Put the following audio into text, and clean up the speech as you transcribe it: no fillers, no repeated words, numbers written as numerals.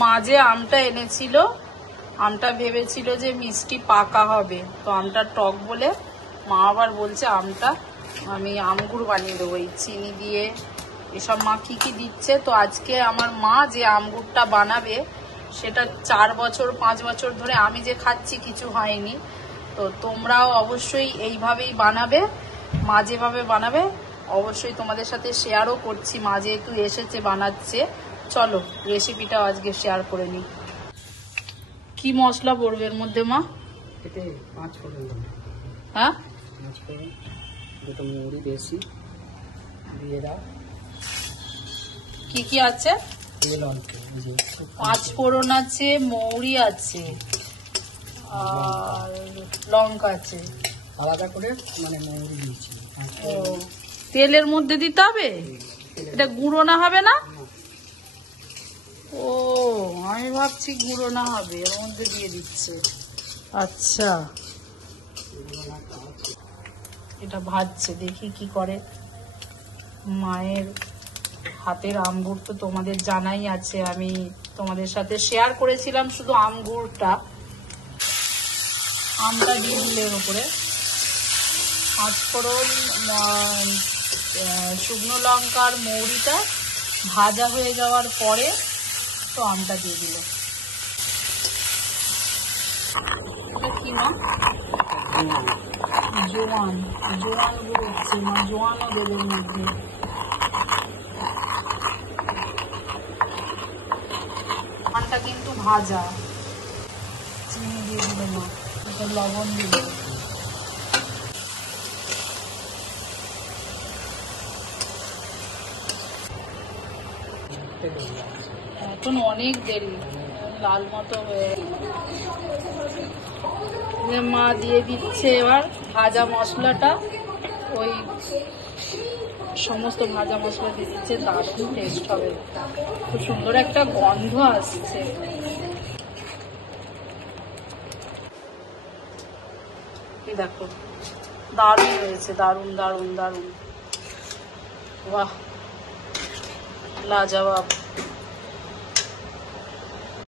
মা যে আমটা এনেছিল, আমটা ভেবেছিল যে মিষ্টি পাকা হবে, তো আমটা টক বলে মা আবার বলছে আমটা আমি আমগুর বানিয়ে দেবো এই চিনি দিয়ে। এসব মা কি কি দিচ্ছে। তো আজকে আমার মা যে আমগুরটা বানাবে সেটা 4 বছর 5 বছর ধরে আমি যে খাচ্ছি কিছু হয়নি। তো তোমরাও অবশ্যই এইভাবেই বানাবে। মা যেভাবে বানাবে অবশ্যই তোমাদের সাথে শেয়ারও করছি। মা যেহেতু এসেছে বানাচ্ছে, চলো রেসিপিটা আজকে শেয়ার করে নিই। কি মশলা পড়বে এর মধ্যে মা? এতে 5 ফোড়ন দেবো। হ্যাঁ, 5 ফোড়ন, 2টো মৌরি দেশি দিয়ে দাও। কি কি আছে? তেল অল্প, 5 ফোড়ন আছে, মৌরি আছে, আর লঙ্কা আছে। আলাদা করে মানে মৌরি দিয়েছি। ও, তেলের মধ্যে দিতে হবে? এটা গুঁড়ো না হবে না? ও, আমি ভাবছি গুঁড়ো না হবে, এর মধ্যে দিয়ে দিচ্ছে। আচ্ছা, এটা ভাজছে, দেখি কি করে। মায়ের হাতের আমগুর তো তোমাদের জানাই আছে, আমি তোমাদের সাথে শেয়ার করেছিলাম শুধু আমগুরটা। আমটা দিয়ে দিলে এর উপরে 5 ফোড়ন, শুকনো লঙ্কার মৌরিটা ভাজা হয়ে যাওয়ার পরে তো আমটা দিয়ে দিল। এটা কি না? জোয়ান, জোয়ান গুঁড়োচ্ছে না, জোয়ানও দেবে মধ্যে। আমটা কিন্তু ভাজা। চিনি দিয়ে দিল না, এটা লবণ দিল। এখন অনেক দেরি, লাল মতো হয়ে মা দিয়ে দিচ্ছে এবার ভাজা মশলাটা। ওই সমস্ত ভাজা মশলা দিয়ে দিচ্ছে, দারুণ টেস্ট হবে, খুব সুন্দর একটা গন্ধ আসছে। এই দেখো, দারুণ হয়েছে, দারুণ দারুণ দারুণ, বাহ, লাজবাব।